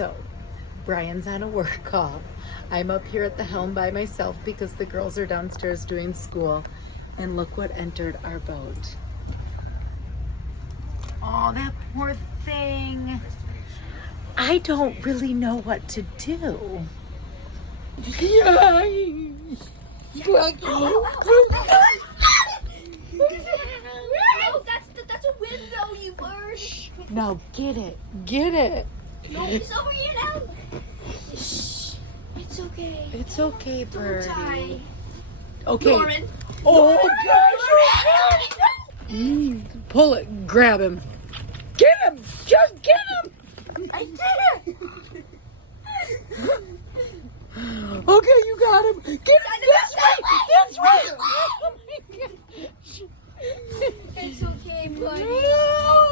So, Brian's on a work call. I'm up here at the helm by myself because the girls are downstairs doing school. And look what entered our boat. Oh, that poor thing. I don't really know what to do. That's a window, you bird. Now get it. Get it. No, it's over here now. Shh. It's okay. It's okay, Don't birdie. die. Okay. Norman. Oh, gosh. Pull it. Grab him. Get him. Just get him. I did it. Okay, you got him. Get him this way. This way. Oh, my gosh. It's okay, buddy. No.